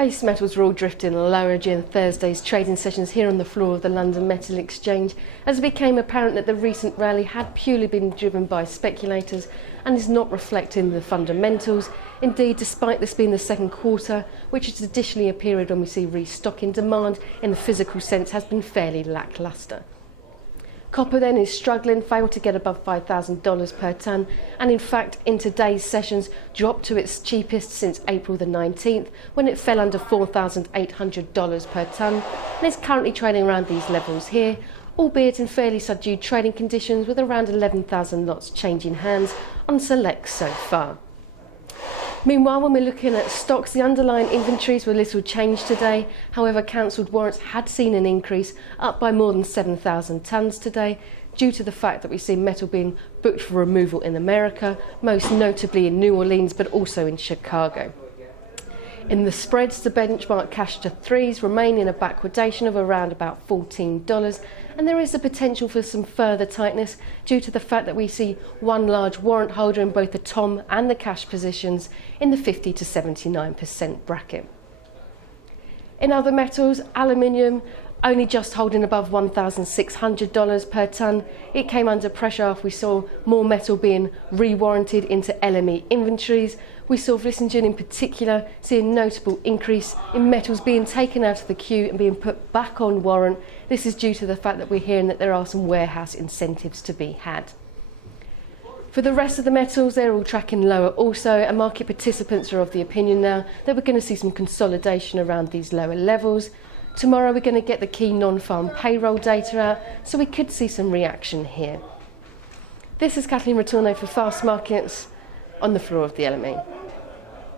Base metals were all drifting lower during Thursday's trading sessions here on the floor of the London Metal Exchange, as it became apparent that the recent rally had purely been driven by speculators and is not reflecting the fundamentals. Indeed, despite this being the second quarter, which is traditionally a period when we see restocking, demand in the physical sense has been fairly lacklustre. Copper then is struggling, failed to get above $5,000 per tonne, and in fact in today's sessions dropped to its cheapest since April the 19th, when it fell under $4,800 per tonne, and is currently trading around these levels here, albeit in fairly subdued trading conditions, with around 11,000 lots changing hands on select so far. Meanwhile, when we're looking at stocks, the underlying inventories were little changed today. However, cancelled warrants had seen an increase, up by more than 7,000 tonnes today, due to the fact that we see metal being booked for removal in America, most notably in New Orleans, but also in Chicago. In the spreads, the benchmark cash to threes remain in a backwardation of around about $14, and there is the potential for some further tightness due to the fact that we see one large warrant holder in both the TOM and the cash positions in the 50 to 79% bracket. In other metals, aluminium only just holding above $1,600 per tonne. It came under pressure after we saw more metal being re-warranted into LME inventories. We saw Vlissingen in particular see a notable increase in metals being taken out of the queue and being put back on warrant. This is due to the fact that we're hearing that there are some warehouse incentives to be had. For the rest of the metals, they're all tracking lower also, and market participants are of the opinion now that we're going to see some consolidation around these lower levels. Tomorrow we're going to get the key non-farm payroll data out, so we could see some reaction here. This is Kathleen Retourne for FastMarkets on the floor of the LME.